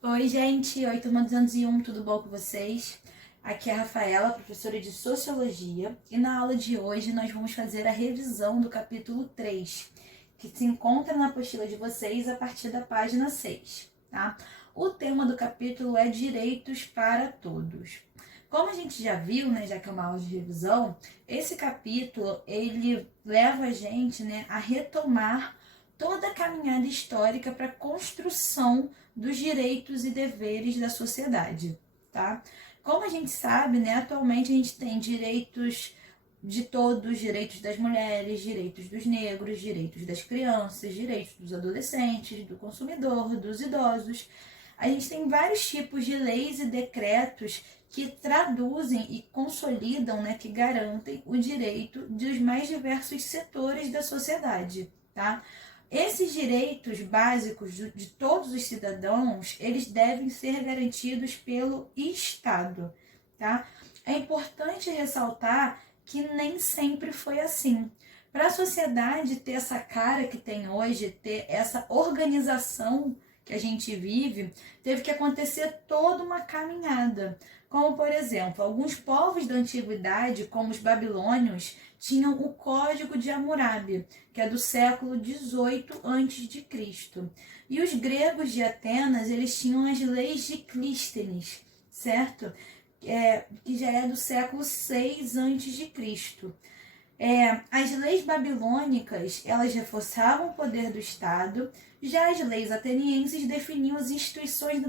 Oi, gente! Oi, turma 201, tudo bom com vocês? Aqui é a Rafaela, professora de Sociologia, e na aula de hoje nós vamos fazer a revisão do capítulo 3, que se encontra na apostila de vocês a partir da página 6, tá? O tema do capítulo é Direitos para Todos. Como a gente já viu, né, já que é uma aula de revisão, esse capítulo, ele leva a gente, né, a retomar toda a caminhada histórica para a construção dos direitos e deveres da sociedade, tá? Como a gente sabe, né, atualmente a gente tem direitos de todos, direitos das mulheres, direitos dos negros, direitos das crianças, direitos dos adolescentes, do consumidor, dos idosos. A gente tem vários tipos de leis e decretos que traduzem e consolidam, né, que garantem o direito dos mais diversos setores da sociedade, tá? Esses direitos básicos de todos os cidadãos, eles devem ser garantidos pelo Estado, tá? É importante ressaltar que nem sempre foi assim. Para a sociedade ter essa cara que tem hoje, ter essa organização que a gente vive, teve que acontecer toda uma caminhada. Como, por exemplo, alguns povos da antiguidade, como os babilônios, tinham o Código de Hammurabi, que é do século 18 a.C. E os gregos de Atenas, eles tinham as leis de Clístenes, certo? Que já é do século 6 a.C. As leis babilônicas, elas reforçavam o poder do Estado, já as leis atenienses definiam as instituições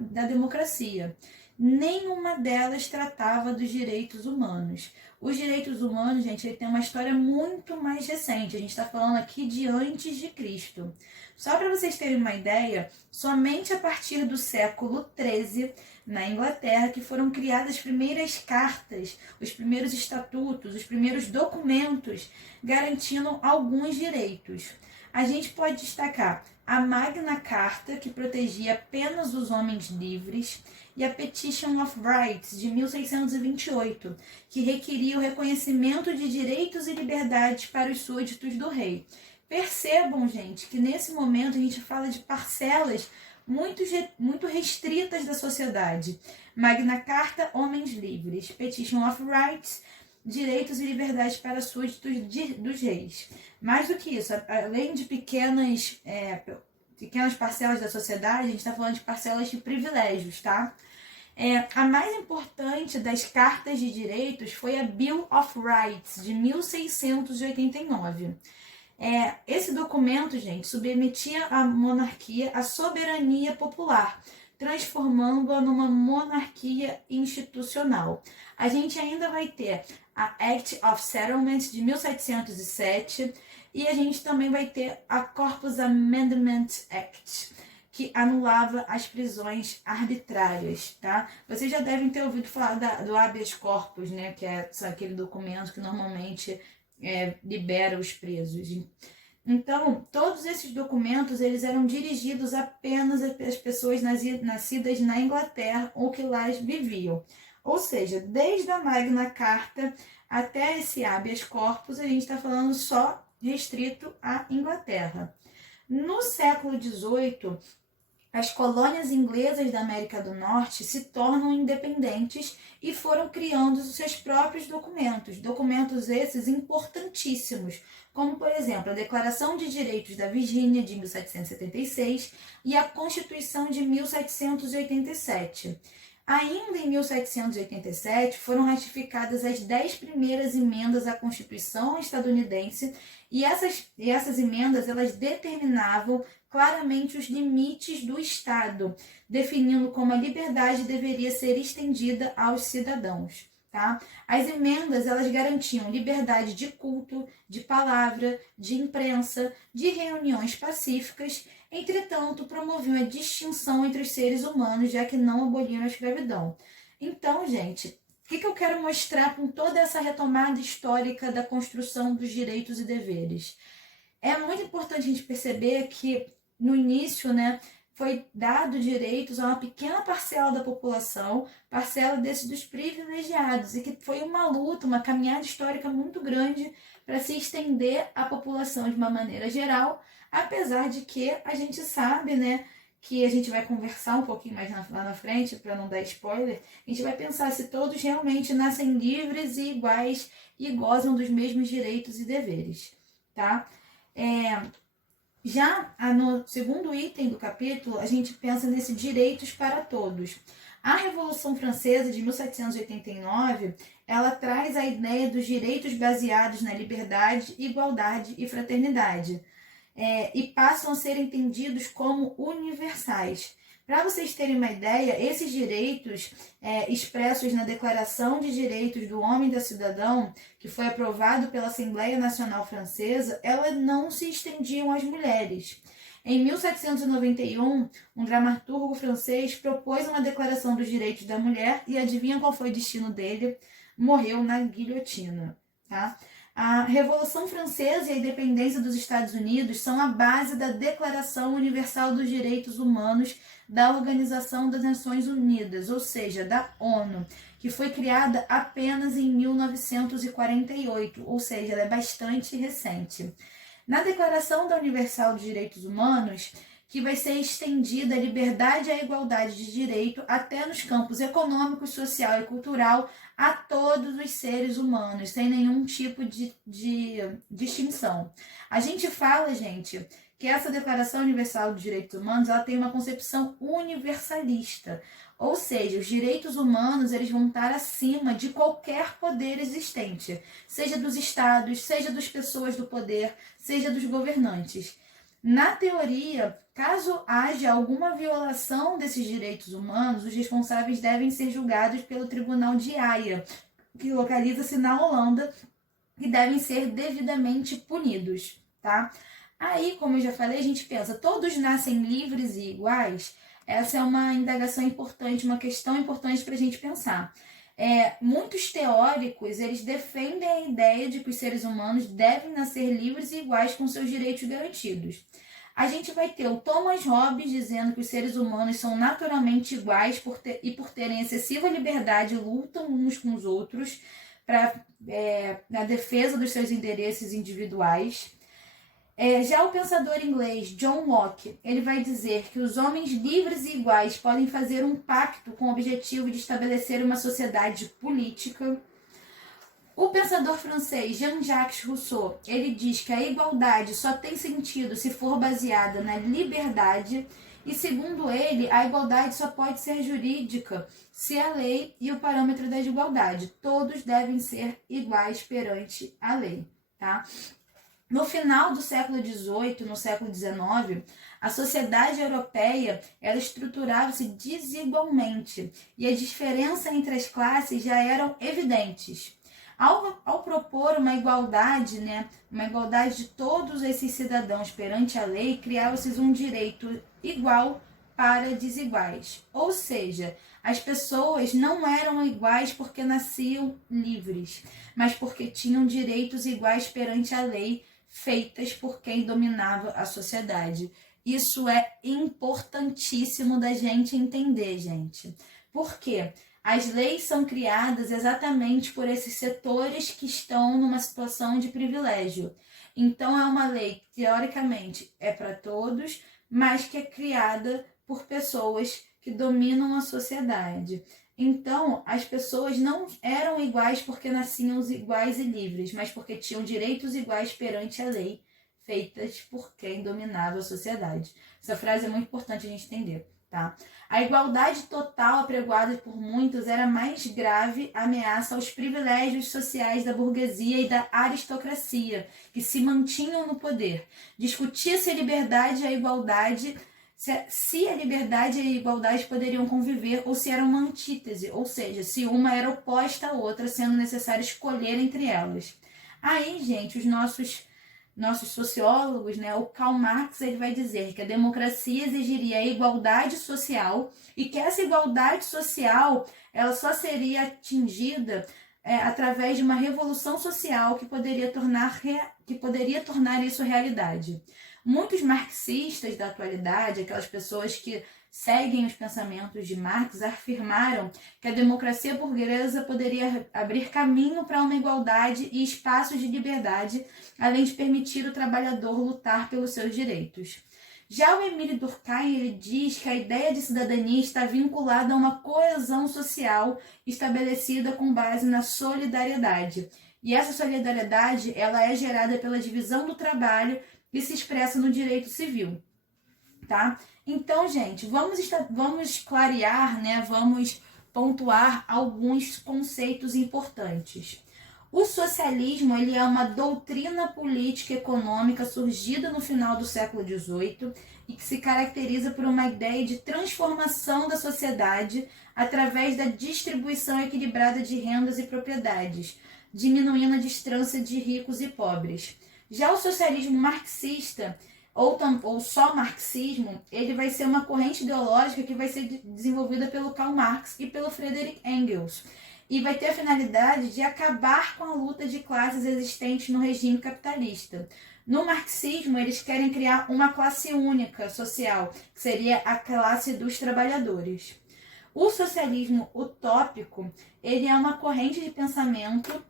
da democracia. Nenhuma delas tratava dos direitos humanos. Os direitos humanos, gente, ele tem uma história muito mais recente. A gente está falando aqui de antes de Cristo. Só para vocês terem uma ideia, somente a partir do século XIII, na Inglaterra, que foram criadas as primeiras cartas, os primeiros estatutos, os primeiros documentos garantindo alguns direitos. A gente pode destacar a Magna Carta, que protegia apenas os homens livres, e a Petition of Rights, de 1628, que requeria o reconhecimento de direitos e liberdades para os súditos do rei. Percebam, gente, que nesse momento a gente fala de parcelas muito restritas da sociedade. Magna Carta, homens livres. Petition of Rights, direitos e liberdades para súditos dos reis. Mais do que isso, além de pequenas parcelas da sociedade, a gente está falando de parcelas de privilégios, tá? A mais importante das cartas de direitos foi a Bill of Rights, de 1689. Esse documento, gente, submetia a monarquia à soberania popular, transformando-a numa monarquia institucional. A gente ainda vai ter a Act of Settlement de 1707 e a gente também vai ter a Corpus Amendment Act, que anulava as prisões arbitrárias, tá? Vocês já devem ter ouvido falar do habeas corpus, né? Que é aquele documento que normalmente libera os presos. Então, todos esses documentos, eles eram dirigidos apenas às pessoas nascidas na Inglaterra ou que lá viviam. Ou seja, desde a Magna Carta até esse habeas corpus, a gente está falando só restrito à Inglaterra. No século XVIII, as colônias inglesas da América do Norte se tornam independentes e foram criando os seus próprios documentos esses importantíssimos, como, por exemplo, a Declaração de Direitos da Virgínia, de 1776, e a Constituição de 1787. Ainda em 1787, foram ratificadas as 10 primeiras emendas à Constituição estadunidense e essas emendas elas determinavam claramente os limites do Estado, definindo como a liberdade deveria ser estendida aos cidadãos. Tá? As emendas elas garantiam liberdade de culto, de palavra, de imprensa, de reuniões pacíficas, entretanto promoviam a distinção entre os seres humanos, já que não aboliram a escravidão. Então, gente, o que eu quero mostrar com toda essa retomada histórica da construção dos direitos e deveres? É muito importante a gente perceber que no início, né, foi dado direitos a uma pequena parcela da população, parcela desses dos privilegiados, e que foi uma luta, uma caminhada histórica muito grande para se estender à população de uma maneira geral, apesar de que a gente sabe, né, que a gente vai conversar um pouquinho mais lá na frente, para não dar spoiler, a gente vai pensar se todos realmente nascem livres e iguais e gozam dos mesmos direitos e deveres, tá? Já no segundo item do capítulo, a gente pensa nesse direitos para todos. A Revolução Francesa de 1789, ela traz a ideia dos direitos baseados na liberdade, igualdade e fraternidade, e passam a ser entendidos como universais. Para vocês terem uma ideia, esses direitos expressos na Declaração de Direitos do Homem e do Cidadão, que foi aprovado pela Assembleia Nacional Francesa, elas não se estendiam às mulheres. Em 1791, um dramaturgo francês propôs uma declaração dos direitos da mulher e adivinha qual foi o destino dele? Morreu na guilhotina, tá? A Revolução Francesa e a independência dos Estados Unidos são a base da Declaração Universal dos Direitos Humanos da Organização das Nações Unidas, ou seja, da ONU, que foi criada apenas em 1948, ou seja, ela é bastante recente. Na Declaração da Universal dos Direitos Humanos, que vai ser estendida a liberdade e a igualdade de direito até nos campos econômico, social e cultural a todos os seres humanos, sem nenhum tipo de distinção. A gente fala, gente, que essa Declaração Universal dos Direitos Humanos ela tem uma concepção universalista, ou seja, os direitos humanos eles vão estar acima de qualquer poder existente, seja dos estados, seja das pessoas do poder, seja dos governantes. Na teoria, caso haja alguma violação desses direitos humanos, os responsáveis devem ser julgados pelo Tribunal de Haia, que localiza-se na Holanda, e devem ser devidamente punidos, tá? Aí, como eu já falei, a gente pensa, todos nascem livres e iguais? Essa é uma indagação importante, uma questão importante para a gente pensar. Muitos teóricos, eles defendem a ideia de que os seres humanos devem nascer livres e iguais com seus direitos garantidos. A gente vai ter o Thomas Hobbes dizendo que os seres humanos são naturalmente iguais por terem excessiva liberdade, lutam uns com os outros na defesa dos seus interesses individuais. Já o pensador inglês John Locke, ele vai dizer que os homens livres e iguais podem fazer um pacto com o objetivo de estabelecer uma sociedade política. O pensador francês Jean-Jacques Rousseau, ele diz que a igualdade só tem sentido se for baseada na liberdade e, segundo ele, a igualdade só pode ser jurídica se a lei e o parâmetro da igualdade. Todos devem ser iguais perante a lei, tá? No final do século XVIII, no século XIX, a sociedade europeia ela estruturava-se desigualmente e a diferença entre as classes já eram evidentes. Ao propor uma igualdade, uma igualdade de todos esses cidadãos perante a lei, criava-se um direito igual para desiguais. Ou seja, as pessoas não eram iguais porque nasciam livres, mas porque tinham direitos iguais perante a lei, feitas por quem dominava a sociedade. Isso é importantíssimo da gente entender, gente. Por quê? As leis são criadas exatamente por esses setores que estão numa situação de privilégio. Então, é uma lei que, teoricamente, é para todos, mas que é criada por pessoas que dominam a sociedade. Então, as pessoas não eram iguais porque nasciam iguais e livres, mas porque tinham direitos iguais perante a lei, feitas por quem dominava a sociedade. Essa frase é muito importante a gente entender, tá? A igualdade total apregoada por muitos era a mais grave ameaça aos privilégios sociais da burguesia e da aristocracia, que se mantinham no poder. Discutia-se a liberdade e a igualdade, se a liberdade e a igualdade poderiam conviver ou se era uma antítese, ou seja, se uma era oposta à outra, sendo necessário escolher entre elas. Aí, gente, os nossos sociólogos, o Karl Marx, ele vai dizer que a democracia exigiria a igualdade social e que essa igualdade social ela só seria atingida através de uma revolução social que poderia tornar isso realidade. Muitos marxistas da atualidade, aquelas pessoas que seguem os pensamentos de Marx, afirmaram que a democracia burguesa poderia abrir caminho para uma igualdade e espaços de liberdade, além de permitir o trabalhador lutar pelos seus direitos. Já o Émile Durkheim, ele diz que a ideia de cidadania está vinculada a uma coesão social estabelecida com base na solidariedade. E essa solidariedade, ela é gerada pela divisão do trabalho e se expressa no direito civil, tá? Então, gente, vamos clarear, né? Vamos pontuar alguns conceitos importantes. O socialismo, ele é uma doutrina política e econômica surgida no final do século XVIII e que se caracteriza por uma ideia de transformação da sociedade através da distribuição equilibrada de rendas e propriedades, diminuindo a distância de ricos e pobres. Já o socialismo marxista, ou só marxismo, ele vai ser uma corrente ideológica que vai ser desenvolvida pelo Karl Marx e pelo Friedrich Engels, e vai ter a finalidade de acabar com a luta de classes existentes no regime capitalista. No marxismo, eles querem criar uma classe única social, que seria a classe dos trabalhadores. O socialismo utópico, ele é uma corrente de pensamento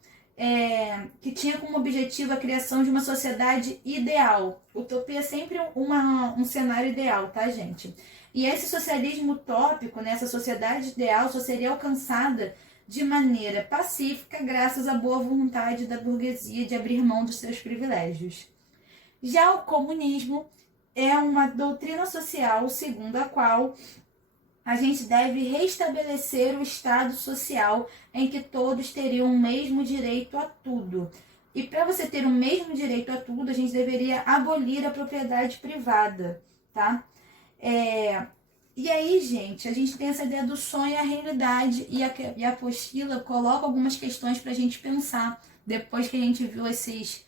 que tinha como objetivo a criação de uma sociedade ideal. Utopia é sempre um cenário ideal, tá, gente? E esse socialismo utópico, né, essa sociedade ideal, só seria alcançada de maneira pacífica graças à boa vontade da burguesia de abrir mão dos seus privilégios. Já o comunismo é uma doutrina social segundo a qual a gente deve restabelecer o estado social em que todos teriam o mesmo direito a tudo. E para você ter o mesmo direito a tudo, a gente deveria abolir a propriedade privada, tá? E aí, gente, a gente tem essa ideia do sonho e a realidade, e a apostila coloca algumas questões para a gente pensar, depois que a gente viu esses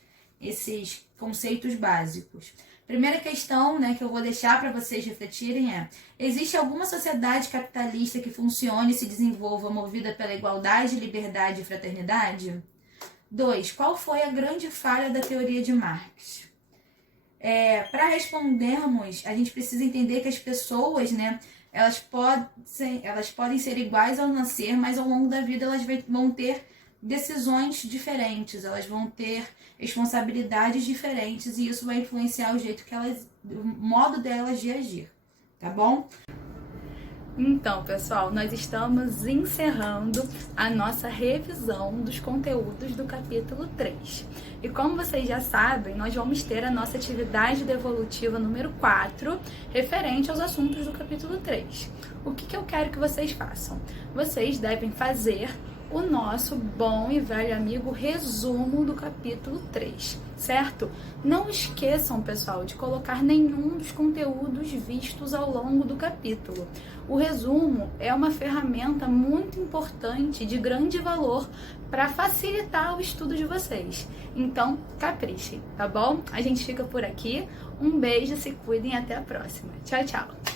conceitos básicos. Primeira questão, né, que eu vou deixar para vocês refletirem é: existe alguma sociedade capitalista que funcione e se desenvolva movida pela igualdade, liberdade e fraternidade? 2. Qual foi a grande falha da teoria de Marx? Para respondermos, a gente precisa entender que as pessoas, né, elas podem ser iguais ao nascer, mas ao longo da vida elas vão ter decisões diferentes, elas vão ter responsabilidades diferentes e isso vai influenciar o modo delas de agir, tá bom? Então, pessoal, nós estamos encerrando a nossa revisão dos conteúdos do capítulo 3. E como vocês já sabem, nós vamos ter a nossa atividade devolutiva número 4, referente aos assuntos do capítulo 3. O que eu quero que vocês façam? Vocês devem fazer o nosso bom e velho amigo resumo do capítulo 3, certo? Não esqueçam, pessoal, de colocar nenhum dos conteúdos vistos ao longo do capítulo. O resumo é uma ferramenta muito importante, de grande valor, para facilitar o estudo de vocês. Então, caprichem, tá bom? A gente fica por aqui. Um beijo, se cuidem e até a próxima. Tchau, tchau!